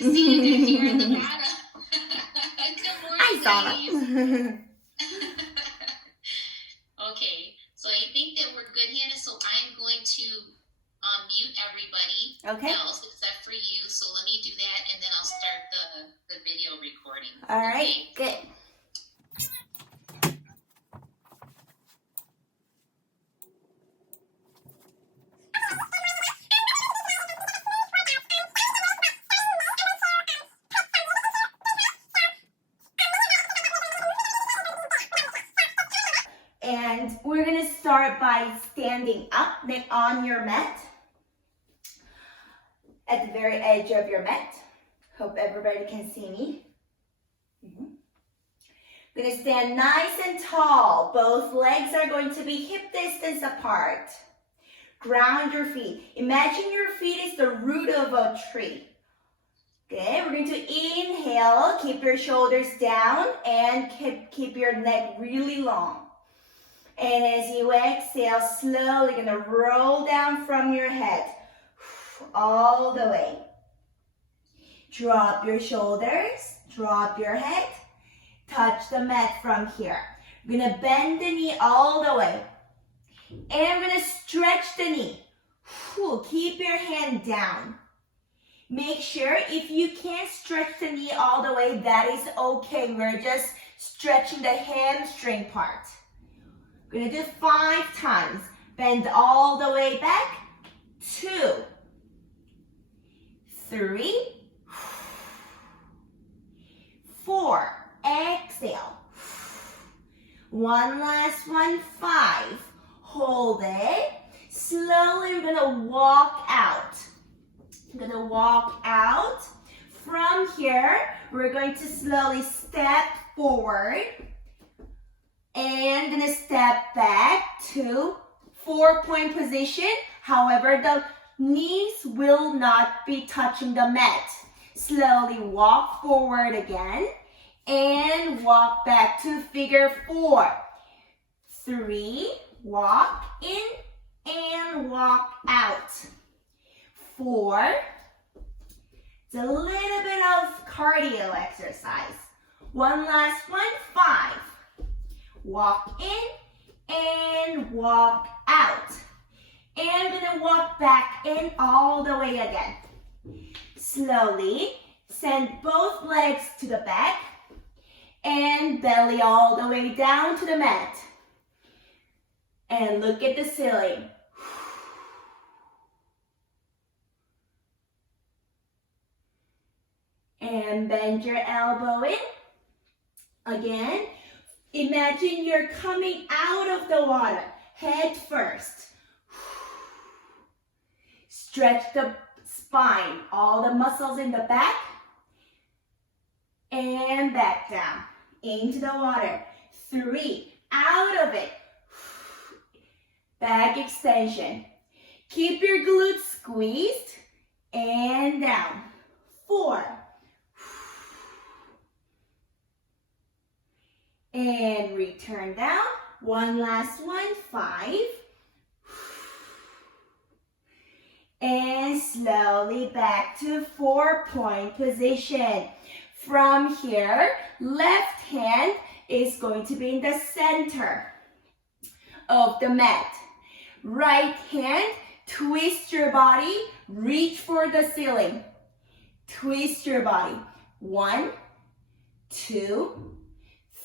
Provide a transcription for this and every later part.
didn't see that here in the bottom. Good morning, I saw that. Okay, so I think that we're good, Hannah. So I'm going to mute everybody Okay. else except for you. So let me do that, and then I'll start the video recording. All right, Okay? good. And we're going to start by standing up on your mat. At the very edge of your mat. Hope everybody can see me. Going to stand nice and tall. Both legs are going to be hip distance apart. Ground your feet. Imagine your feet is the root of a tree. Okay, we're going to inhale. Keep your shoulders down and keep your neck really long. And as you exhale, slowly going to roll down from your head all the way. Drop your shoulders, drop your head, touch the mat from here. We're going to bend the knee all the way. And we're going to stretch the knee. Keep your hand down. Make sure if you can't stretch the knee all the way, that is okay. We're just stretching the hamstring part. We're going to do 5 times. Bend all the way back. 2, 3, 4. Exhale. One last one. 5. Hold it. Slowly, we're going to walk out. We're going to walk out. From here, we're going to slowly step forward. And gonna step back to 4-point position. However, the knees will not be touching the mat. Slowly walk forward again. And walk back to figure 4. 3, walk in and walk out. 4. It's a little bit of cardio exercise. One last one. 5. Walk in and walk out. And we're going to walk back in all the way again. Slowly send both legs to the back and belly all the way down to the mat. And look at the ceiling. And bend your elbow in. Again. Imagine you're coming out of the water, head first. Stretch the spine, all the muscles in the back. And back down, into the water. 3, out of it. Back extension. Keep your glutes squeezed and down. 4. And return down. One last one. 5. And slowly back to 4-point position. From here, left hand is going to be in the center of the mat. Right hand, twist your body, reach for the ceiling. Twist your body. 1, 2,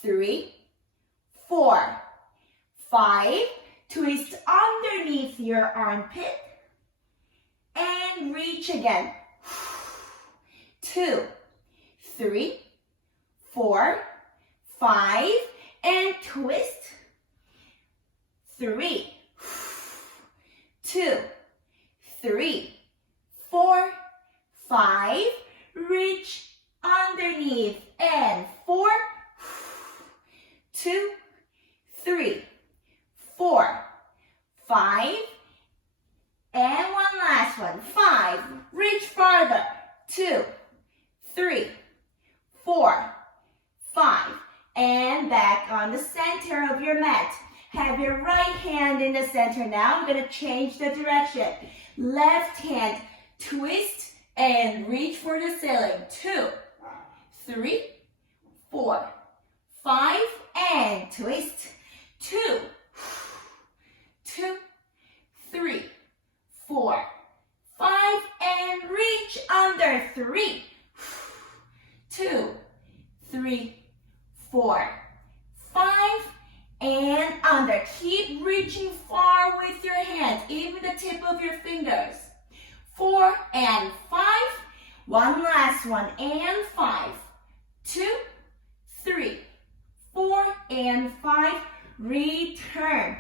3, 4, 5. Twist underneath your armpit. And reach again. 2, 3, 4, 5. And twist. 3, 2, 3, 4, 5. Reach underneath. And 4, 2, 3, 4, 5. And one last one. 5. Reach farther. 2, 3, 4, 5. And back on the center of your mat. Have your right hand in the center now. I'm going to change the direction. Left hand, twist and reach for the ceiling. 2, 3, 4, 5, and twist. 2, 2, 3, 4, 5, and reach under. 3, 2, 3, 4, 5, and under. Keep reaching far with your hands, even the tip of your fingers. 4 and 5. One last one and 5. 2, 3, 4 and 5. Return.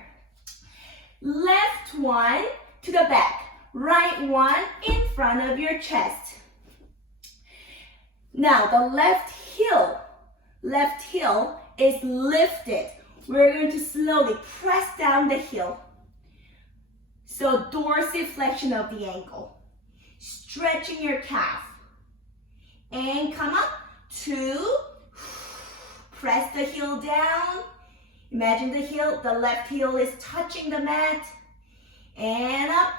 Left one to the back. Right one in front of your chest. Now the left heel is lifted. We're going to slowly press down the heel. So dorsiflexion of the ankle. Stretching your calf. And come up. 2. Press the heel down. Imagine the left heel is touching the mat. And up.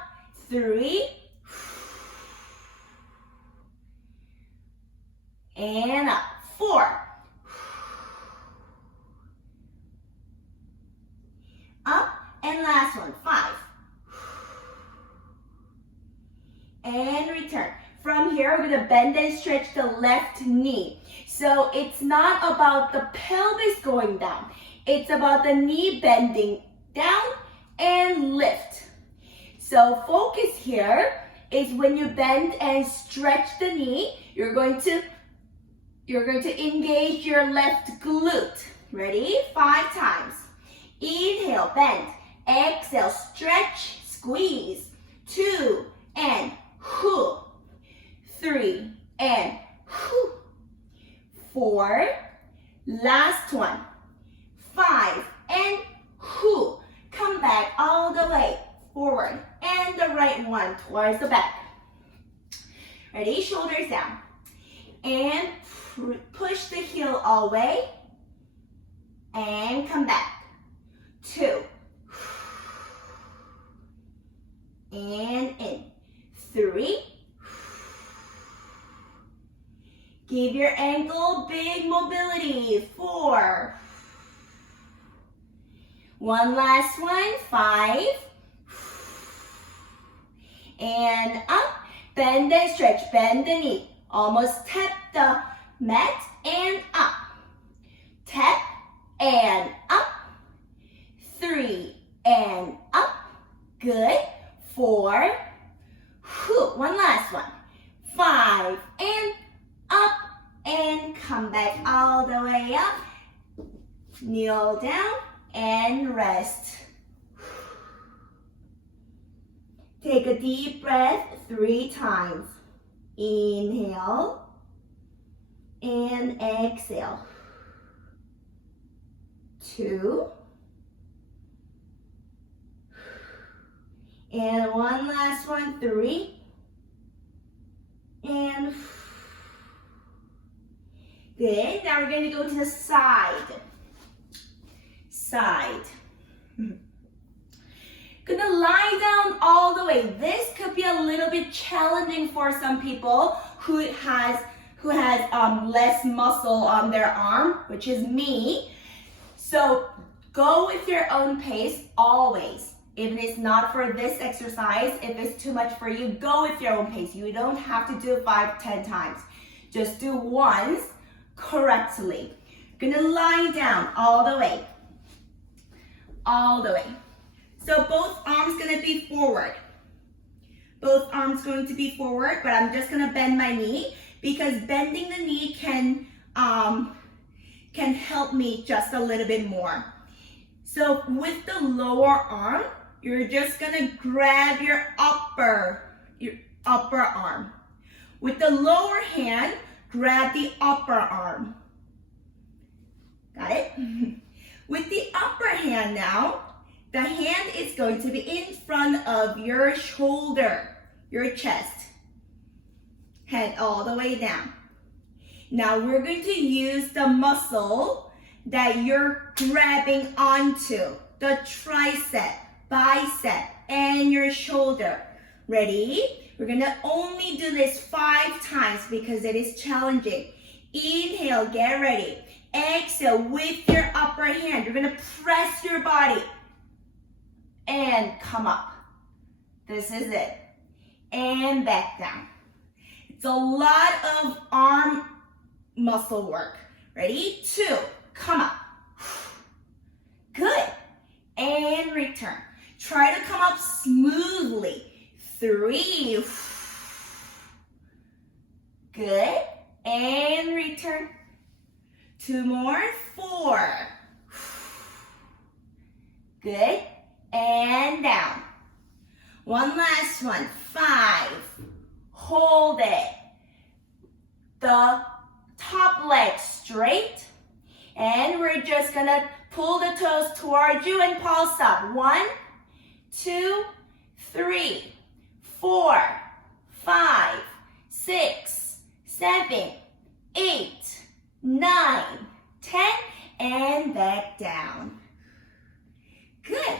3. And up. 4. Up, and last one, 5. And return. From here, we're gonna bend and stretch the left knee. So it's not about the pelvis going down. It's about the knee bending down and lift. So focus here is when you bend and stretch the knee, you're going to engage your left glute. Ready? 5 times. Inhale, bend. Exhale, stretch, squeeze. 2 and 3 and 4. Last one. 5 and come back all the way forward. And the right one towards the back. Ready? Shoulders down. And push the heel all the way. And come back. 2. And in. 3. Give your ankle big mobility. 4. One last one. 5. And up. Bend and stretch. Bend the knee. Almost tap the mat and up. Tap and up. 3 and up. Good. 4. One last one. 5 and up. And come back all the way up. Kneel down and rest. Take a deep breath 3 times. Inhale and exhale. 2. And one last one, 3. And good. Now we're going to go to the side. Gonna lie down all the way. This could be a little bit challenging for some people who has less muscle on their arm, which is me. So go with your own pace always. Even if it's not for this exercise, if it's too much for you, go with your own pace. You don't have to do it 5, 10 times. Just do once correctly. Gonna lie down all the way. All the way. So both arms gonna be forward. Both arms going to be forward, but I'm just gonna bend my knee because bending the knee can help me just a little bit more. So with the lower arm, you're just gonna grab your upper arm. With the lower hand, grab the upper arm. Got it? With the upper hand now, the hand is going to be in front of your shoulder, your chest. Head all the way down. Now we're going to use the muscle that you're grabbing onto, the tricep, bicep, and your shoulder. Ready? We're gonna only do this 5 times because it is challenging. Inhale, get ready. Exhale with your upper hand. You're gonna press your body and come up. This is it. And back down. It's a lot of arm muscle work. Ready? 2, come up. Good. And return. Try to come up smoothly. 3. Good. And return. 2 more. 4. Good. And down. One last one. 5. Hold it. The top leg straight. And we're just gonna pull the toes towards you and pulse up. 1, 2, 3, 4, 5, 6, 7, 8, 9, 10, and back down. Good.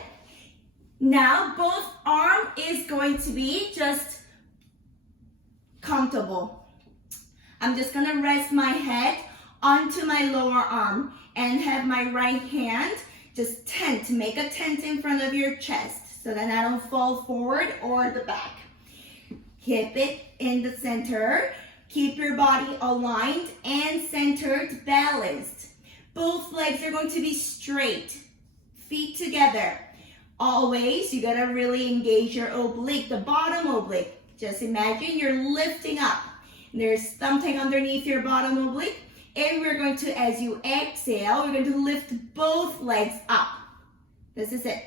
Now both arm is going to be just comfortable. I'm just gonna rest my head onto my lower arm and have my right hand just tent, make a tent in front of your chest so that I don't fall forward or the back. Keep it in the center. Keep your body aligned and centered, balanced. Both legs are going to be straight, feet together. Always, you gotta really engage your oblique, the bottom oblique. Just imagine you're lifting up. There's something underneath your bottom oblique. And we're going to, as you exhale, we're going to lift both legs up. This is it.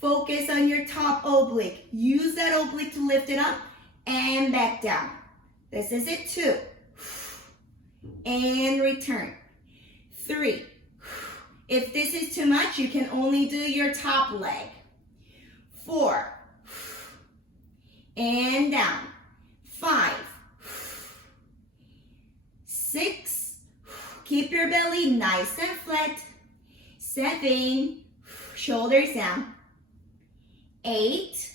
Focus on your top oblique. Use that oblique to lift it up and back down. This is it. 2. And return. 3. If this is too much, you can only do your top leg. 4. And down. 5. 6. Keep your belly nice and flat. 7. Shoulders down. 8.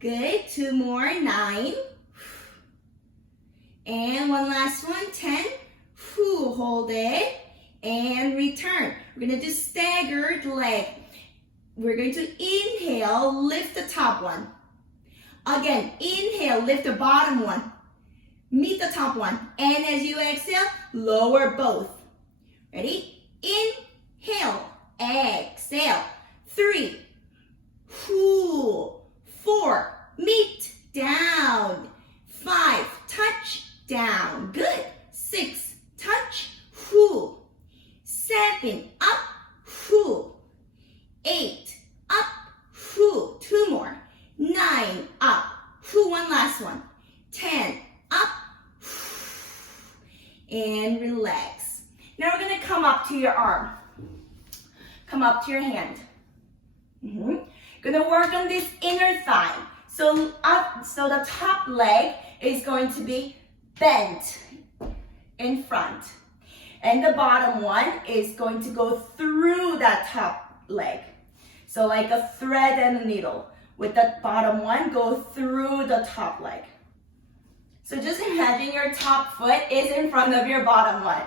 Good. 2 more. 9. And one last one. 10. Hold it. And return. We're going to do staggered leg. We're going to inhale, lift the top one. Again, inhale, lift the bottom one. Meet the top one. And as you exhale, lower both. Ready? Inhale, exhale. 3, 4, meet, down. 5, touch, down. Good. 6, touch, 7, up, 8, up, 2 more. 9, up, one last one. 10, up, and relax. Now we're going to come up to your arm. Come up to your hand. Going to work on this inner thigh. So the top leg is going to be bent in front. And the bottom one is going to go through that top leg. So like a thread and a needle. With the bottom one, go through the top leg. So just imagine your top foot is in front of your bottom one.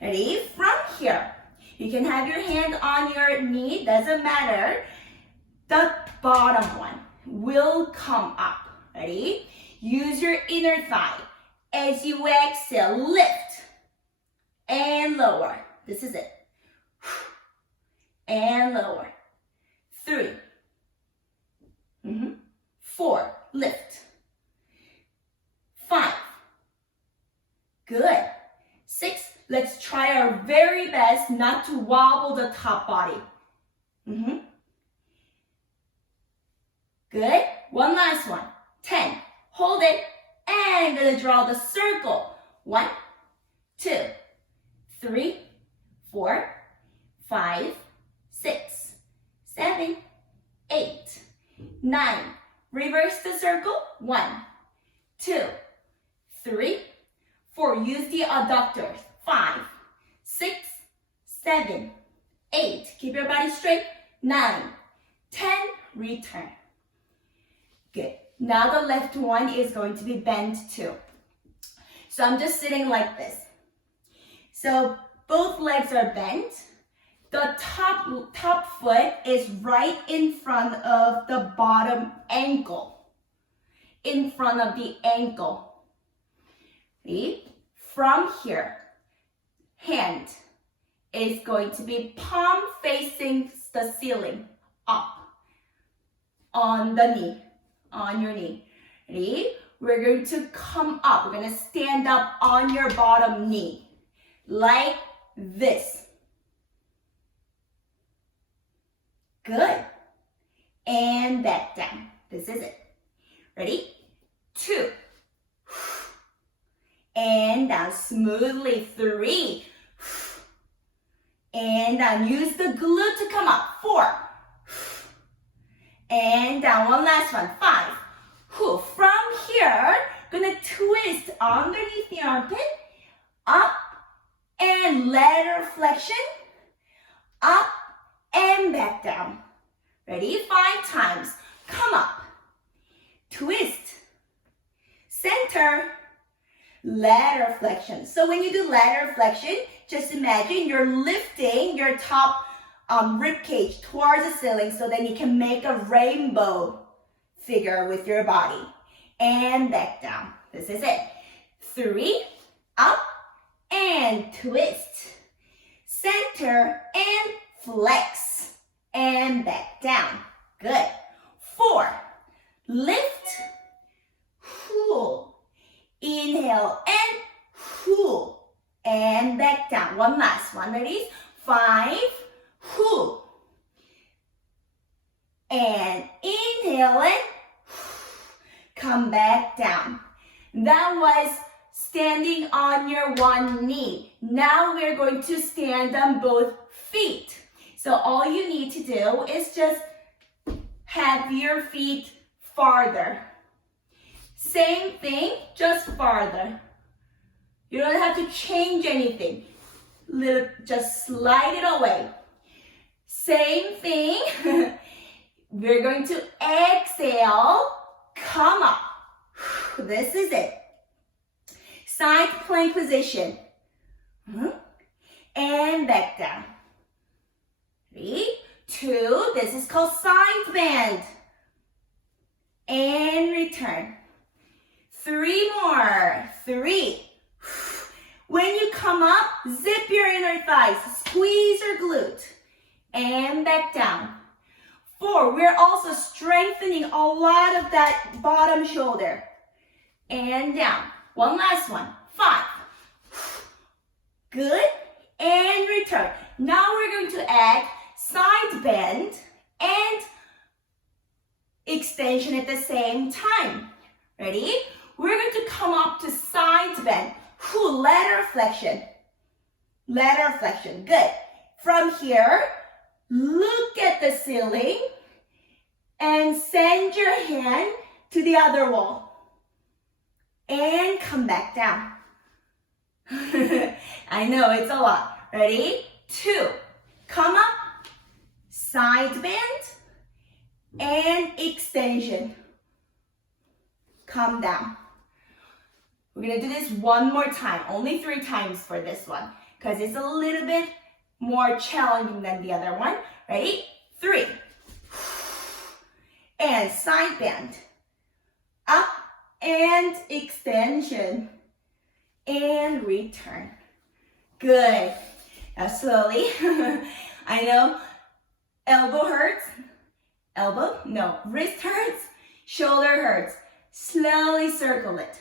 Ready? From here, you can have your hand on your knee, doesn't matter. The bottom one will come up. Ready? Use your inner thigh. As you exhale, lift and lower. This is it. And lower. 3. 4, lift. 5. Good. 6, let's try our very best not to wobble the top body. Good. One last one. 10. Hold it. And gonna draw the circle. 1, 2, 3, 4, 5, 6, 7, 8, 9. Reverse the circle. 1, 2, 3, 4. Use the adductors. 5, 6, 7, 8. Keep your body straight. 9, 10. Return. Good. Now the left one is going to be bent too. So I'm just sitting like this. So both legs are bent. The top foot is right in front of the bottom ankle. In front of the ankle. See? From here, hand is going to be palm facing the ceiling, up, on the knee, on your knee. Ready? We're going to come up. We're going to stand up on your bottom knee, like this. Good. And back down. This is it. Ready? 2. And down smoothly. 3. And down. Use the glute to come up. 4. And down. One last one. 5. From here, gonna twist underneath the armpit. Up and lateral flexion. Up and back down. Ready? 5 times. Come up. Twist. Center. Lateral flexion. So when you do lateral flexion, just imagine you're lifting your top rib cage towards the ceiling so that you can make a rainbow figure with your body. And back down. This is it. 3. Up and twist. Center and flex. And back down. Good. 4. Lift. Pull. Inhale and pull. And back down. One last one. Ready? 5. Pull. And inhale and come back down. That was standing on your one knee. Now we're going to stand on both feet. So all you need to do is just have your feet farther. Same thing, just farther. You don't have to change anything. Just slide it away. Same thing. We're going to exhale, come up. This is it. Side plank position. And back down. 3, 2, this is called side bend. And return. 3 more. 3. When you come up, zip your inner thighs. Squeeze your glute. And back down. 4, we're also strengthening a lot of that bottom shoulder. And down. One last one. 5. Good. And return. Now we're going to add side bend and extension at the same time. Ready? We're going to come up to side bend. Lateral flexion. Lateral flexion. Good. From here, look at the ceiling and send your hand to the other wall. And come back down. I know it's a lot. Ready? 2. Come up, side bend, and extension. Come down. We're going to do this one more time. Only 3 times for this one because it's a little bit more challenging than the other one. Ready? 3. And side bend. Up and extension. And return. Good. Now slowly. I know elbow hurts. Elbow? No. Wrist hurts. Shoulder hurts. Slowly circle it.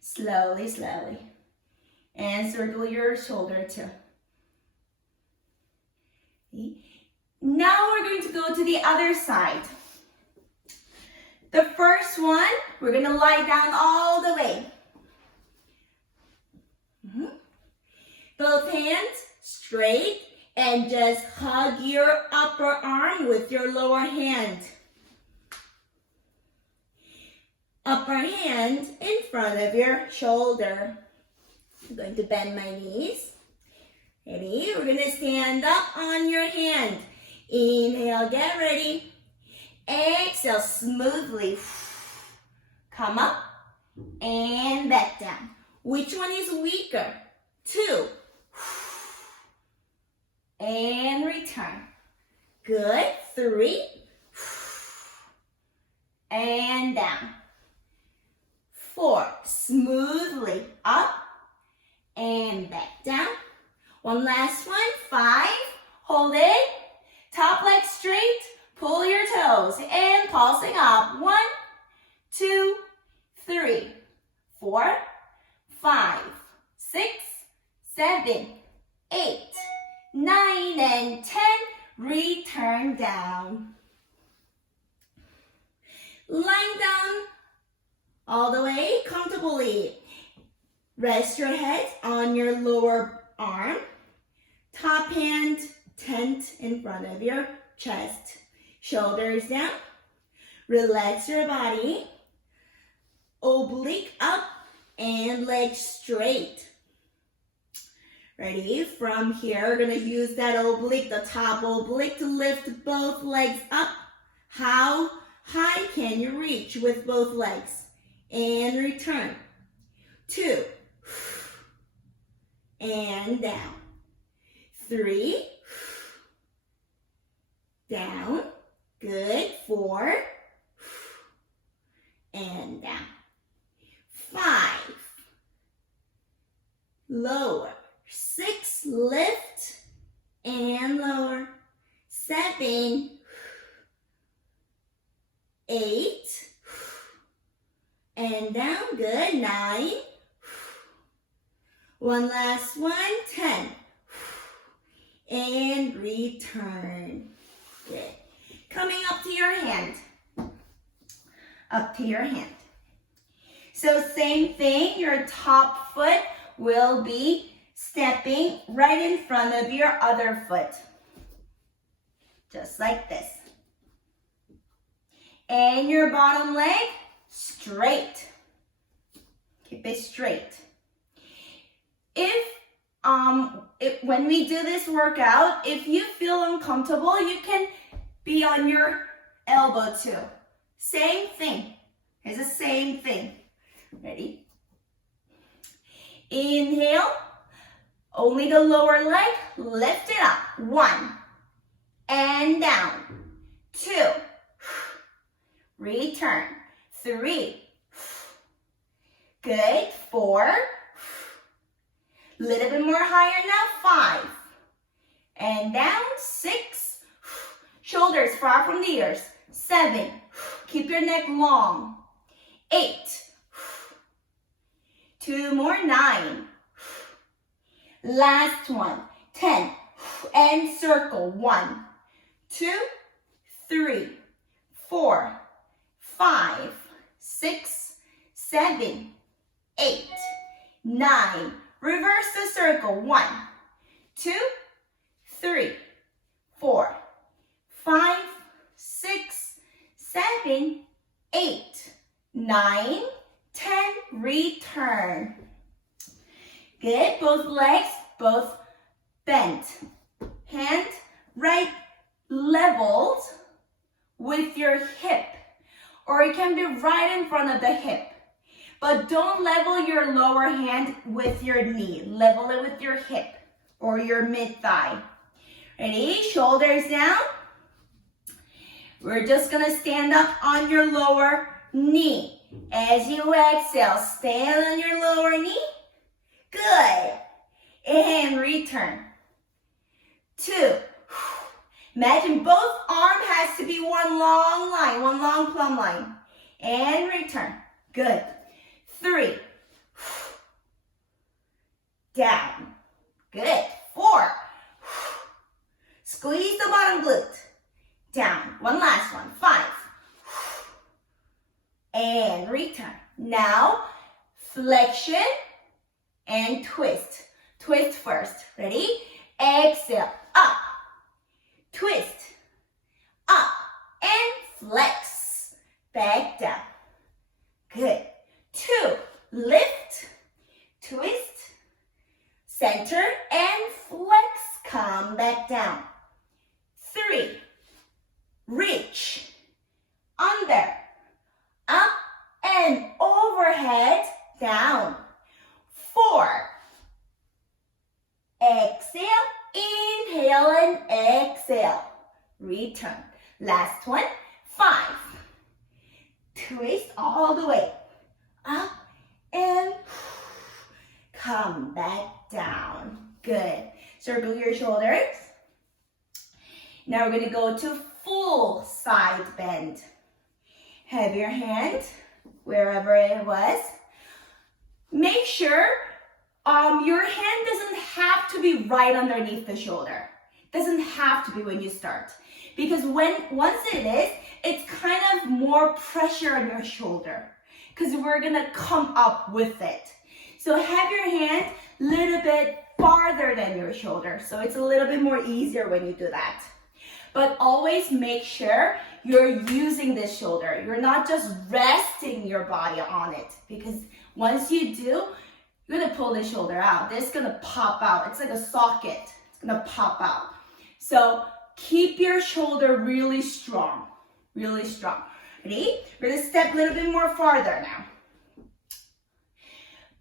Slowly, slowly. And circle your shoulder too. See? Now we're going to go to the other side. The first one, we're going to lie down all the way. Both hands straight and just hug your upper arm with your lower hand. Upper hand in front of your shoulder. I'm going to bend my knees. Ready? We're going to stand up on your hand. Inhale, get ready. Exhale smoothly. Come up and back down. Which one is weaker? 2. And return. Good. 3. And down. 4. Smoothly up and back down. One last one. 5. Hold it. Top leg straight. Pull your toes and pulsing up. 1, 2, 3, 4, 5, 6, 7, 8, 9, and 10. Return down. Lying down all the way comfortably. Rest your head on your lower arm. Top hand tent in front of your chest. Shoulders down. Relax your body. Oblique up and legs straight. Ready? From here, we're going to use that oblique, the top oblique, to lift both legs up. How high can you reach with both legs? And return. 2. And down. 3. Down. Good. 4. And down. 5. Lower. 6. Lift and lower. 7. 8. And down. Good. 9. One last one. 10. And return. Good. Coming up to your hand. Up to your hand. So same thing, your top foot will be stepping right in front of your other foot. Just like this. And your bottom leg straight. Keep it straight. When we do this workout, if you feel uncomfortable, you can be on your elbow too. Same thing. It's the same thing. Ready? Inhale. Only the lower leg. Lift it up. 1. And down. 2. Return. 3. Good. 4. Little bit more higher now. 5. And down. 6. Shoulders far from the ears. 7. Keep your neck long. 8. 2 more. 9. Last one. 10. And circle. 1, 2, 3, 4, 5, 6, 7, 8, 9. Reverse the circle. 1, 2, 3, 4, 5, 6, 7, 8, 9, 10. Return. Good. Both legs, both bent. Hand right leveled with your hip. Or it can be right in front of the hip. But don't level your lower hand with your knee. Level it with your hip or your mid-thigh. Ready? Shoulders down. We're just going to stand up on your lower knee. As you exhale, stand on your lower knee. Good. And return. 2. Imagine both arms has to be one long line, one long plumb line. And return. Good. 3. Down. Good. 4. Squeeze the bottom glute. Down. One last one. 5. And return. Now, flexion and twist. Twist first. Ready? Exhale. Up. Twist. Up. And flex. Back down. Good. 2. Lift. Twist. Center. And flex. Come back down. 3. Reach. under, up and overhead, down. 4. Exhale, inhale and exhale. Return. Last one. 5. Twist all the way. Up and come back down. Good. Circle your shoulders. Now we're going to go to full side bend. Have your hand wherever it was. Make sure your hand doesn't have to be right underneath the shoulder. Doesn't have to be when you start. Because once it is, it's kind of more pressure on your shoulder. Because we're going to come up with it. So have your hand a little bit farther than your shoulder. So it's a little bit more easier when you do that. But always make sure you're using this shoulder. You're not just resting your body on it. Because once you do, you're going to pull the shoulder out. This is going to pop out. It's like a socket. It's going to pop out. So keep your shoulder really strong. Really strong. Ready? We're going to step a little bit more farther now.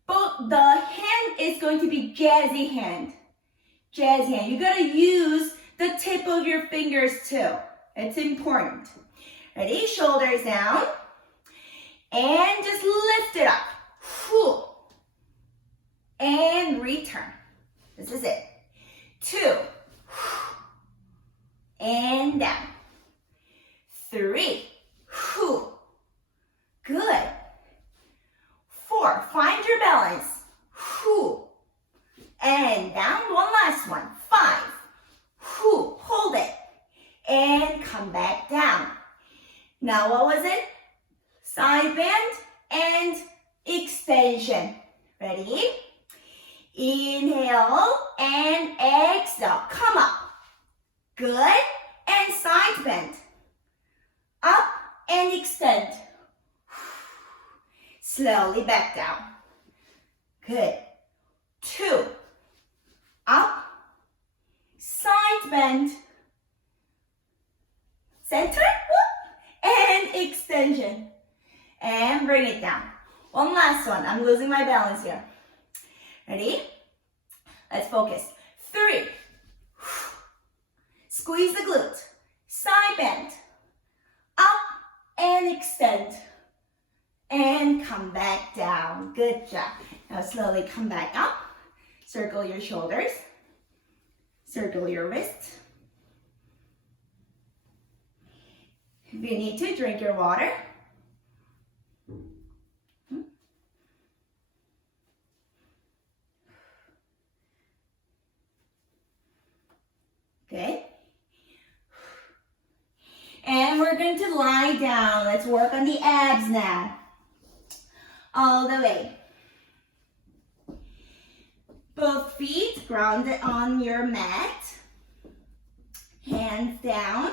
But the hand is going to be jazzy hand. Jazzy hand. You got to use the tip of your fingers too. It's important. Ready? Shoulders down. And just lift it up. Whew. And return. This is it. 2. And down. 3. Whew. Good. 4. Find your balance. Whew. And down. One last one. 5. Whew. Hold it. And come back down. Now what was it? Side bend and extension. Ready? Inhale and exhale. Come up. Good. And side bend. Up and extend. Slowly back down. Good. 2. Up. Side bend. Center. And extension. And bring it down. One last one. I'm losing my balance here. Ready? Let's focus. 3. Squeeze the glute. Side bend. Up and extend. And come back down. Good job. Now slowly come back up. Circle your shoulders. Circle your wrists. If you need to, drink your water. Good. And we're going to lie down. Let's work on the abs now. All the way. Both feet grounded on your mat. Hands down.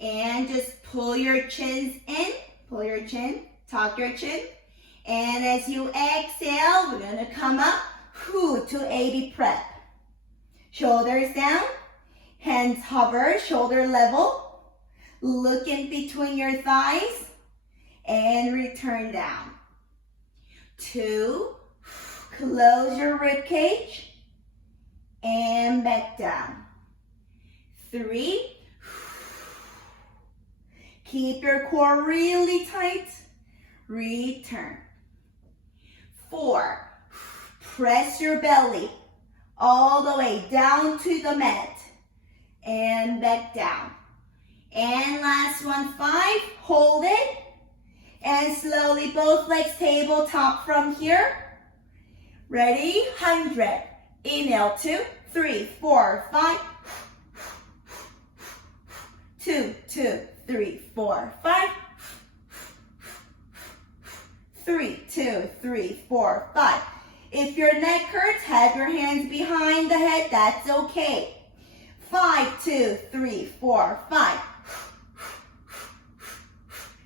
And just pull your chins in. Pull your chin. Tuck your chin. And as you exhale, we're going to come up to AB prep. Shoulders down. Hands hover, shoulder level. Look in between your thighs. And return down. 2. Close your rib cage. And back down. 3. Keep your core really tight. Return. 4. Press your belly all the way down to the mat. And back down. And last one, 5. Hold it. And slowly both legs tabletop from here. Ready? 100. Inhale, 2, 3, 4, 5. 2, 2, 3, 4, 5. 3, 2, 3, 4, 5. If your neck hurts, have your hands behind the head. That's okay. 5, 2, 3, 4, 5.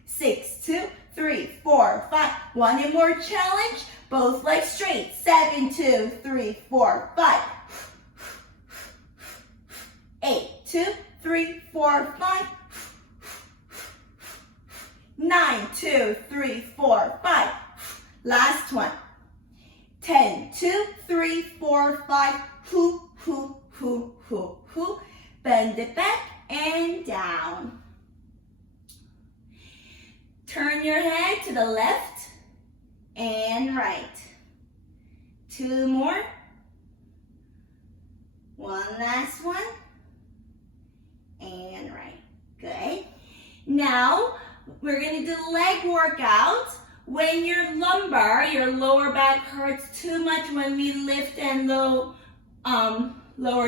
6, 2, 3, 4, 5. One more challenge. Both legs straight. 7, 2, 3, 4, 5. 8, 2, 3, 4, 5. 9, 2, 3, 4, 5. Last one. 10, 2, 3, 4, 5. Hoo, hoo, hoo, hoo, hoo. Bend it back and down. Turn your head to the left and right. 2 more. One last one. And right. Good. Now, we're going to do leg workout. When your lumbar, your lower back hurts too much when we lift and lower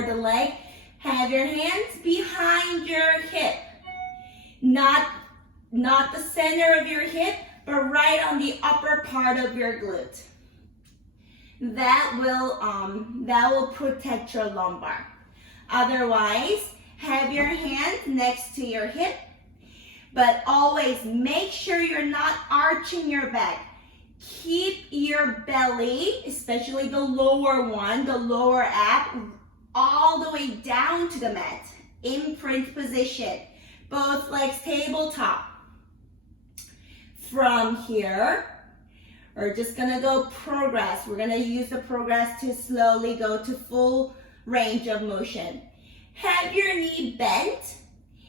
the leg, have your hands behind your hip. Not the center of your hip, but right on the upper part of your glute. That will protect your lumbar. Otherwise, have your hands next to your hip, but always make sure you're not arching your back. Keep your belly, especially the lower one, the lower ab, all the way down to the mat. Imprint position. Both legs tabletop. From here, we're just gonna go progress. We're gonna use the progress to slowly go to full range of motion. Have your knee bent,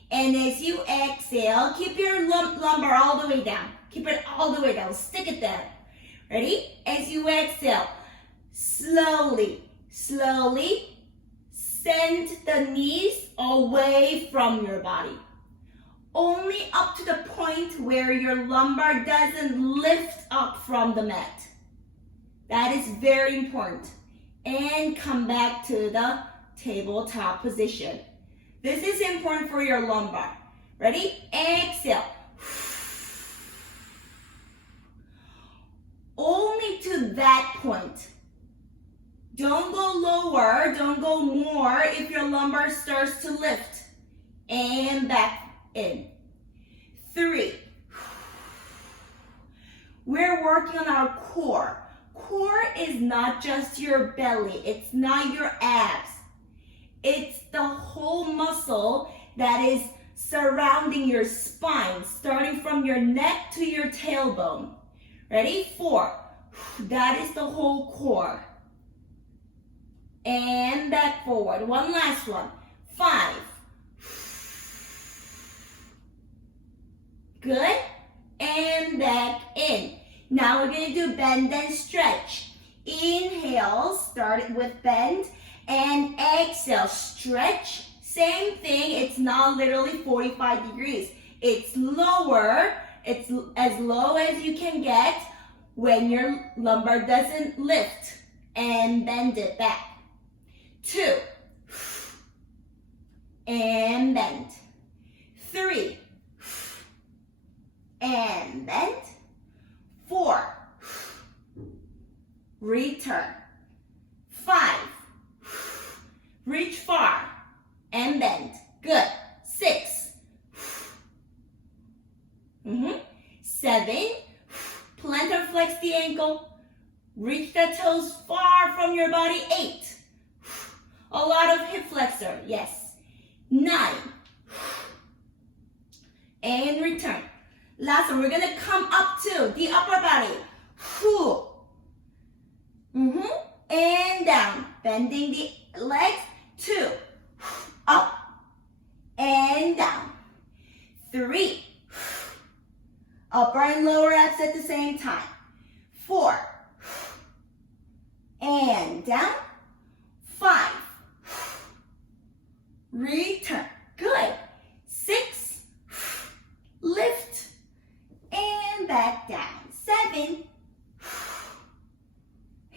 and as you exhale, keep your lumbar all the way down. Keep it all the way down. Stick it down. Ready? As you exhale, slowly, slowly send the knees away from your body. Only up to the point where your lumbar doesn't lift up from the mat. That is very important. And come back to the tabletop position. This is important for your lumbar. Ready? Exhale. Only to that point. Don't go lower, don't go more if your lumbar starts to lift. And back in. 3. We're working on our core. Core is not just your belly. It's not your abs. It's the whole muscle that is surrounding your spine, starting from your neck to your tailbone. Ready? 4. That is the whole core. And back forward. One last one. 5. Good. And back in. Now we're going to do bend and stretch. Inhale, start with bend, and exhale, stretch. Same thing, it's not literally 45 degrees. It's lower, it's as low as you can get when your lumbar doesn't lift. And bend it back. 2. And bend. 3. And bend. 4. Return. 5. Reach far and bend. Good. 6. 7. Plantar flex the ankle. Reach the toes far from your body. 8. A lot of hip flexor. Yes. 9. And return. Last one, we're going to come up to the upper body. And down. Bending the legs. 2. Up. And down. 3. Upper and lower abs at the same time. 4. And down. 5. Return. Good. 6. Lift. And back down. 7.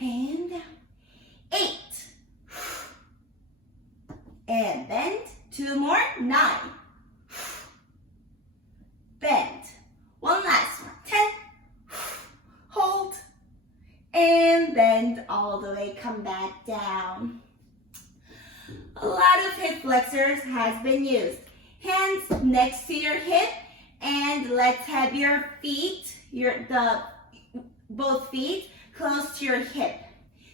And down. 8. And bend. 2 more. 9. Bend. One last one. 10. Hold. And bend all the way. Come back down. A lot of hip flexors has been used. Hands next to your hip. And let's have your feet, both feet close to your hip.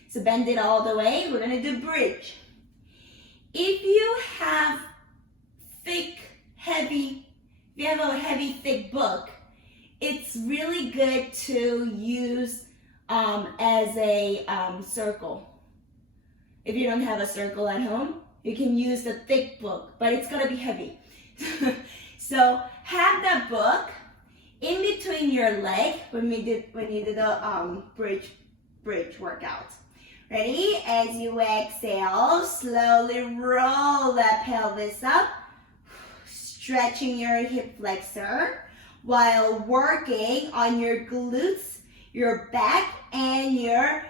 So bend it all the way. We're going to do bridge. If you have thick, heavy, if you have a heavy, thick book, it's really good to use as a circle. If you don't have a circle at home, you can use the thick book, but it's gonna be heavy. So have that book in between your leg when you did the bridge workout. Ready? As you exhale, slowly roll that pelvis up, stretching your hip flexor while working on your glutes, your back, and your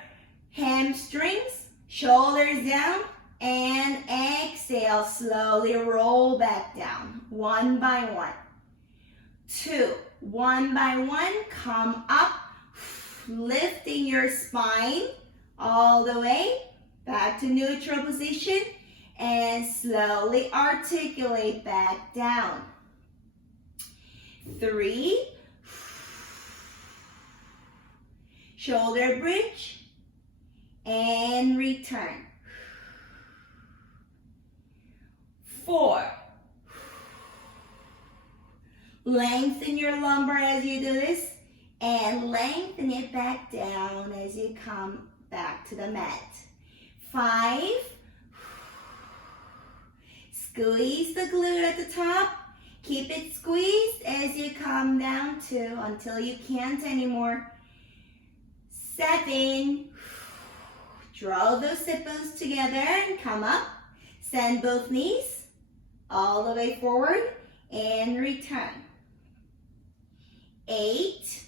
hamstrings. Shoulders down, and exhale, slowly roll back down, one by one. 2, one by one, come up, lifting your spine all the way back to neutral position, and slowly articulate back down. 3, shoulder bridge, and return. 4, lengthen your lumbar as you do this, and lengthen it back down as you come back to the mat. 5, squeeze the glute at the top, keep it squeezed as you come down to until you can't anymore. 7, draw those sit bones together and come up. Send both knees all the way forward and return. 8,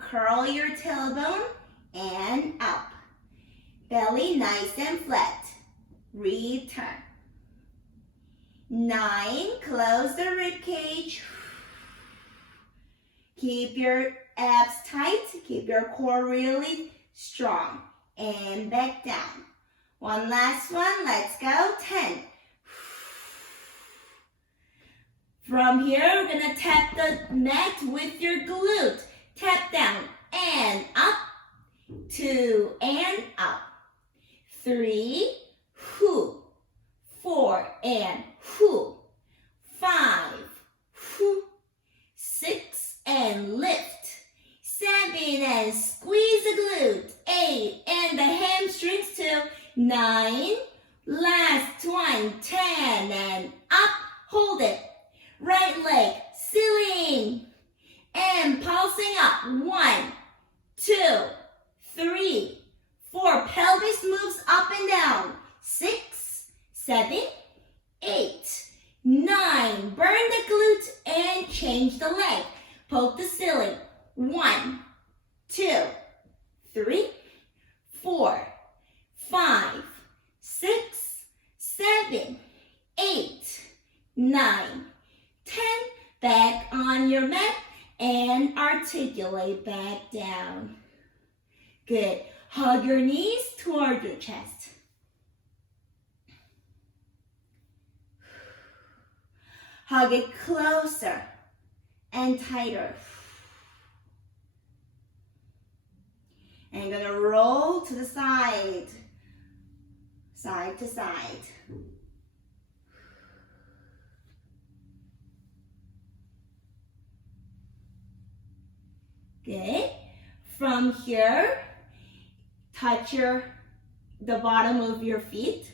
curl your tailbone and up. Belly nice and flat. Return. 9, close the rib cage. Keep your abs tight. Keep your core really strong. And back down. One last one. Let's go. 10. From here, we're going to tap the mat with your glute. Tap down and up. 2 and up. 3, 4 and 5, 6 and lift. 7 and squeeze the glute. 8 and the hamstrings too. 9, last one, 10 and up. Hold it. Right leg, ceiling. And pulsing up. 1, 2, 3, 4. Pelvis moves up and down. 6, 7, 8, 9. Burn the glutes and change the leg. Poke the ceiling. 1, 2, 3, 4, 5, 6, 7, 8, 9, 10. Back on your mat and articulate back down. Good. Hug your knees toward your chest. Hug it closer and tighter. And you're gonna roll to the side, side to side. Good. From here, touch the bottom of your feet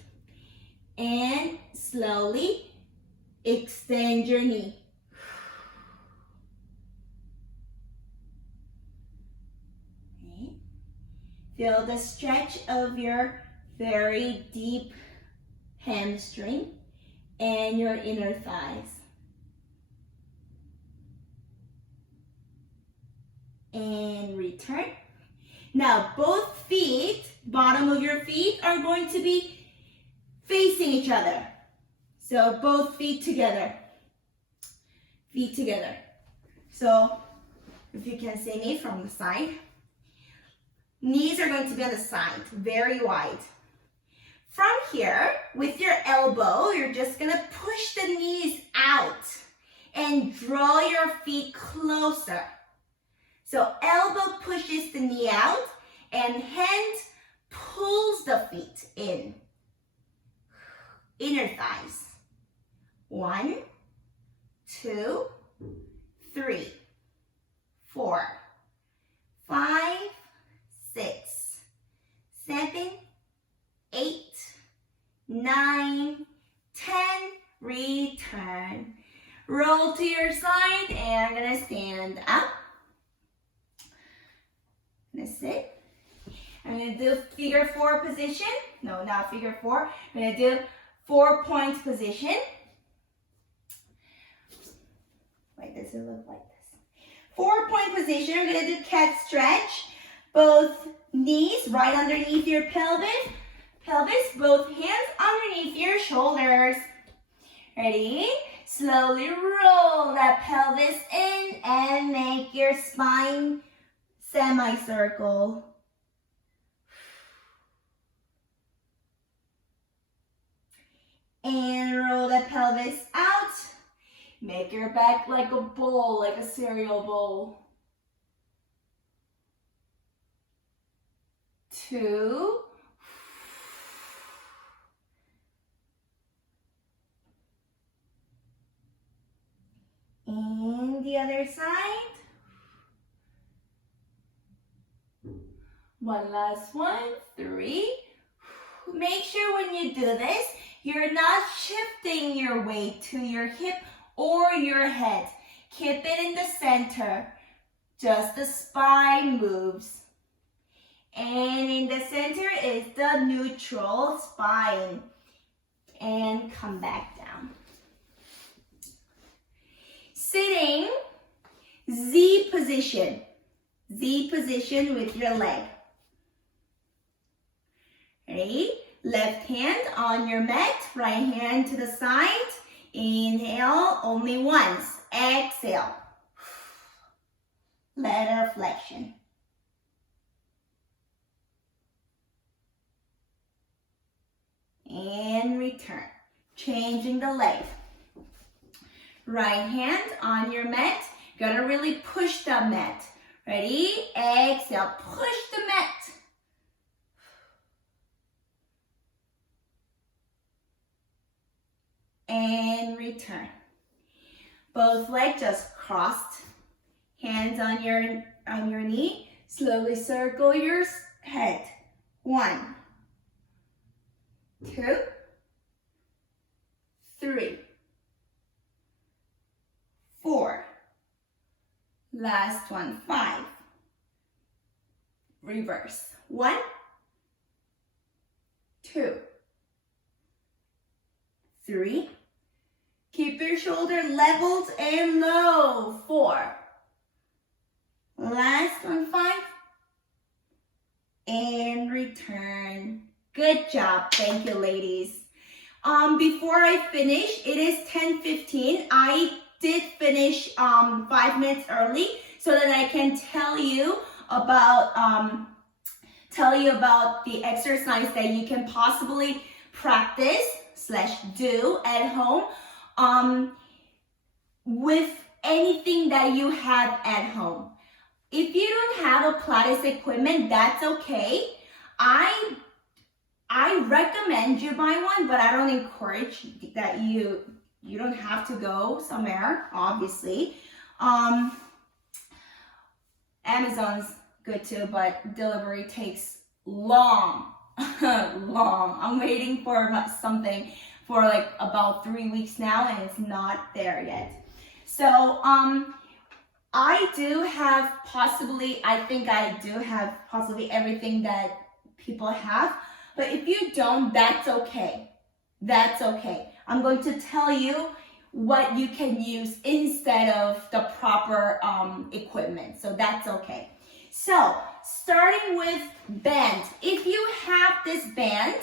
and slowly extend your knee. Okay. Feel the stretch of your very deep hamstring and your inner thighs. And return. Now both feet, bottom of your feet, are going to be facing each other. So both feet together. Feet together. So if you can see me from the side, knees are going to be on the side, very wide. From here, with your elbow, you're just going to push the knees out and draw your feet closer. So elbow pushes the knee out and hand pulls the feet in. Inner thighs. 1, 2, 3, 4, 5, 6, 7, 8, 9, 10. Return. Roll to your side and I'm gonna stand up. I'm gonna sit. I'm gonna do figure 4 position. No, not figure 4. I'm gonna do 4-point position. Wait, does it look like this? 4-point position. We're gonna do cat stretch. Both knees right underneath your pelvis. Both hands underneath your shoulders. Ready? Slowly roll that pelvis in and make your spine semicircle. And roll the pelvis out. Make your back like a bowl, like a cereal bowl. 2. And the other side. One last one. 3. Make sure when you do this, you're not shifting your weight to your hip or your head. Keep it in the center. Just the spine moves. And in the center is the neutral spine. And come back down. Sitting, Z position. Z position with your leg. Ready? Left hand on your mat, right hand to the side. Inhale only once. Exhale. Lateral flexion. And return. Changing the leg. Right hand on your mat. Gotta really push the mat. Ready? Exhale. Push the mat. And return. Both legs just crossed. Hands on your knee. Slowly circle your head. 1, 2, 3, 4. Last one, 5. Reverse. 1, 2, 3. Keep your shoulder leveled and low. 4. Last one, 5. And return. Good job. Thank you, ladies. Before I finish, it is 10:15. I did finish 5 minutes early so that I can tell you about the exercise that you can possibly practice/do at home with anything that you have at home. If you don't have a Pilates equipment, that's okay. I recommend you buy one, but I don't encourage that you don't have to go somewhere, obviously. Amazon's good too, but delivery takes long. I'm waiting for something for like about 3 weeks now and it's not there yet. So I do have possibly everything that people have, but if you don't, that's okay. That's okay. I'm going to tell you what you can use instead of the proper equipment, so that's okay. So, starting with band. If you have this band,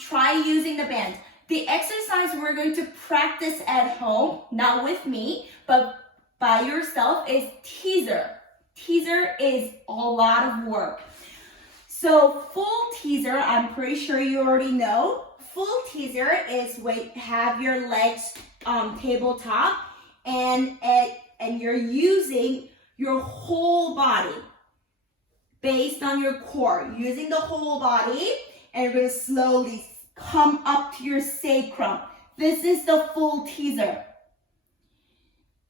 try using the band. The exercise we're going to practice at home, not with me, but by yourself, is teaser. Teaser is a lot of work. So full teaser, I'm pretty sure you already know. Full teaser is have your legs tabletop and you're using your whole body based on your core. Using the whole body, and you're going to slowly come up to your sacrum. This is the full teaser.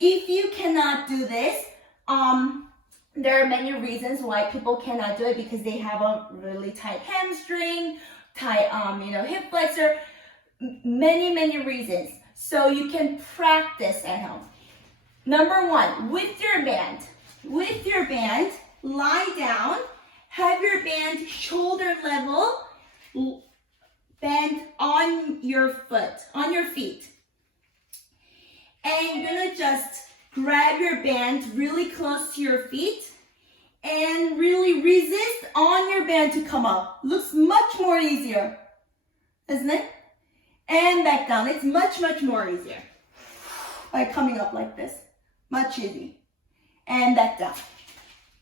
If you cannot do this, there are many reasons why people cannot do it because they have a really tight hamstring, tight, hip flexor, many reasons. So you can practice at home. Number one, with your band, lie down, have your band shoulder level, band on your feet. And you're gonna just grab your band really close to your feet and really resist on your band to come up. Looks much more easier, isn't it? And back down. It's much more easier by coming up like this. Much easier. And back down.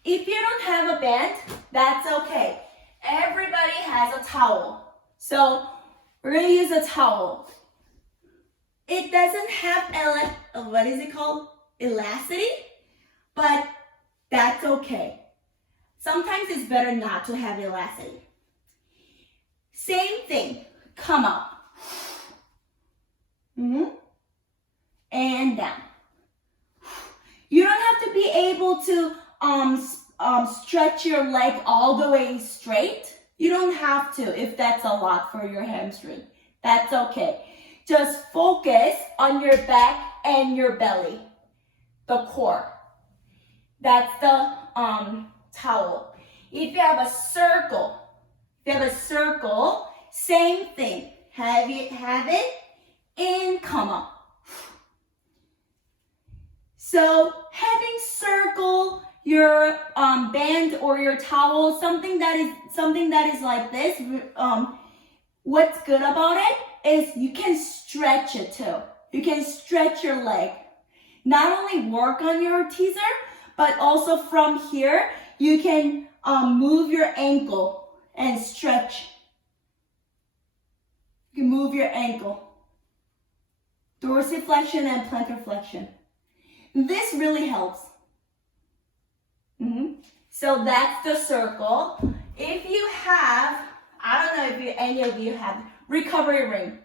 If you don't have a band, that's okay. Everybody has a towel. So we're going to use a towel. It doesn't have, what is it called? Elasticity, but that's okay. Sometimes it's better not to have elasticity. Same thing. Come up. And down. You don't have to be able to stretch your leg all the way straight. You don't have to if that's a lot for your hamstring. That's okay. Just focus on your back and your belly, the core. That's the towel. If you have a circle, same thing. Have it and come up. So having circle your band or your towel, something that is like this. What's good about it is you can stretch it too. You can stretch your leg. Not only work on your teaser, but also from here you can move your ankle and stretch. You can move your ankle. Dorsiflexion and plantar flexion. This really helps. So that's the circle. If you have, I don't know if any of you have recovery ring.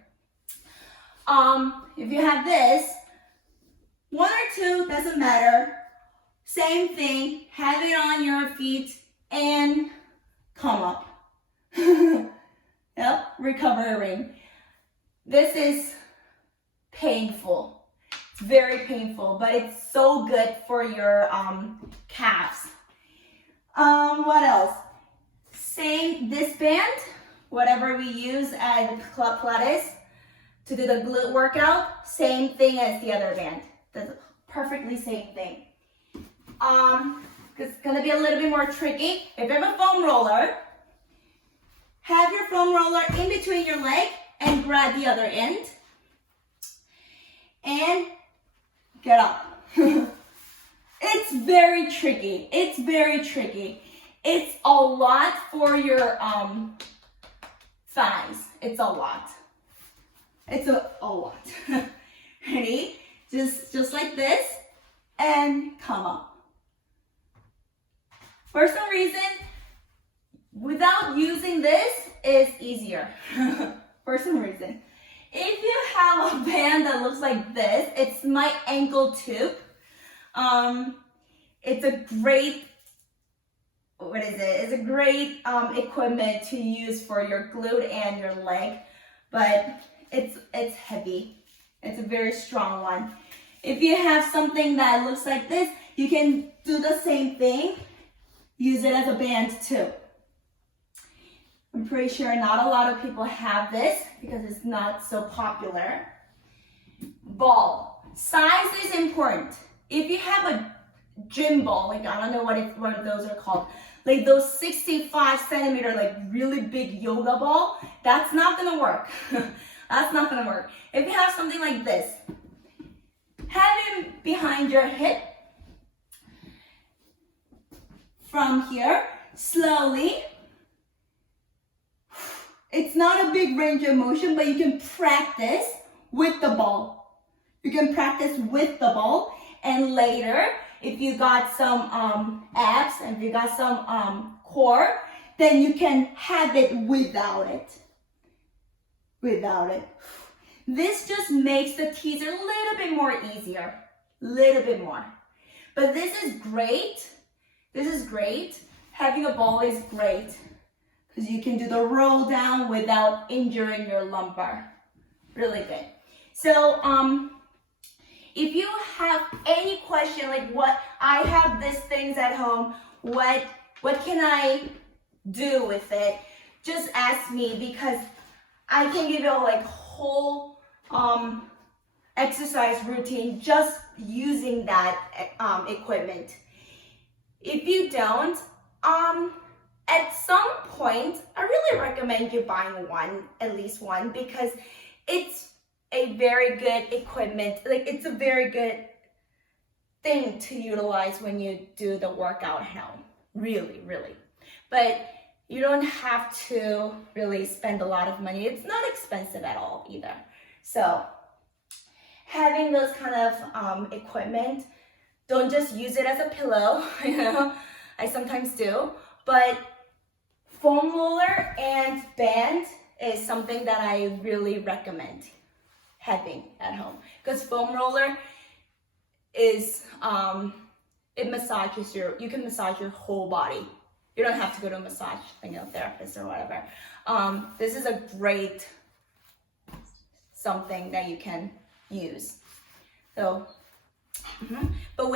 If you have this, one or two, doesn't matter. Same thing, have it on your feet and come up. Yep, recovery ring. This is painful. It's very painful, but it's so good for your calves. What else? Same, this band, whatever we use at Club Pilates to do the glute workout, same thing as the other band. That's perfectly same thing. It's gonna be a little bit more tricky. If you have a foam roller, have your foam roller in between your leg and grab the other end. And get up. It's very tricky. It's a lot for your thighs. It's a lot. Ready? Just like this and come up. For some reason, without using this is easier. For some reason. If you have a band that looks like this, it's my ankle tube. It's a great, It's a great equipment to use for your glute and your leg, but it's heavy. It's a very strong one. If you have something that looks like this, you can do the same thing. Use it as a band too. I'm pretty sure not a lot of people have this because it's not so popular. Ball. Size is important. If you have a gym ball, like I don't know what those are called, like those 65 centimeter, like really big yoga ball, that's not gonna work. That's not gonna work. If you have something like this, have it behind your hip. From here, slowly. It's not a big range of motion, but you can practice with the ball. You can practice with the ball, and later, if you got some abs and if you got some core, then you can have it without it. This just makes the teaser a little bit more easier. Little bit more. But this is great. This is great. Having a ball is great because you can do the roll down without injuring your lumbar. Really good. So, if you have any question, like what, I have these things at home, what can I do with it? Just ask me because I can give you like whole exercise routine just using that equipment. If you don't, at some point, I really recommend you buying one, at least one, because it's a very good equipment. Like it's a very good thing to utilize when you do the workout at home. Really, really. But you don't have to really spend a lot of money. It's not expensive at all either. So having those kind of equipment, don't just use it as a pillow, you know, I sometimes do, but foam roller and band is something that I really recommend having at home because foam roller is, it massages you can massage your whole body. You don't have to go to a massage, therapist or whatever. This is a great something that you can use. So, but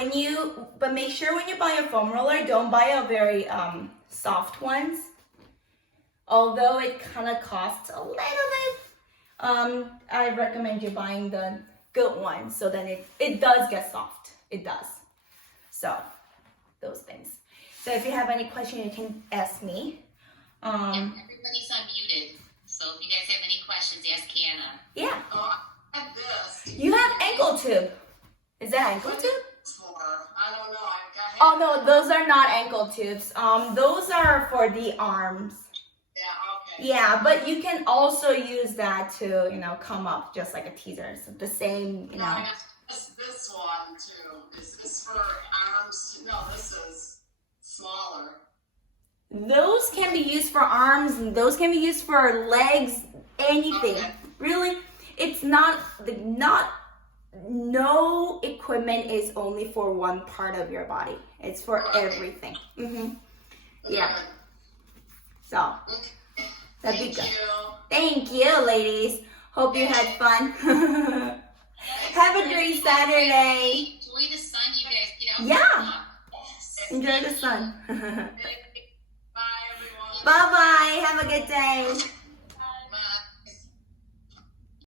make sure when you buy a foam roller, don't buy a very soft ones. Although it kind of costs a little bit, I recommend you buying the good one so then it does get soft. It does. So, those things. So if you have any question, you can ask me. Everybody's unmuted, so if you guys have any questions, ask Hannah. Yeah. Oh, I have this. You have ankle tube. Is that ankle tube? I don't know. Oh no, those are not ankle tubes. Those are for the arms. Yeah, okay. Yeah, but you can also use that to, come up just like a teaser. So the same, No, I got this one too. Is this for arms? No, this is smaller. Those can be used for arms and those can be used for legs, anything. Okay. Really, it's not no equipment is only for one part of your body. It's for everything. Yeah. So, that'd be good. Thank you, ladies. Hope you had fun. Have a great Saturday. Enjoy the sun, you guys. Get out. Yeah. Yes. Enjoy the sun. Bye, everyone. Bye-bye. Have a good day.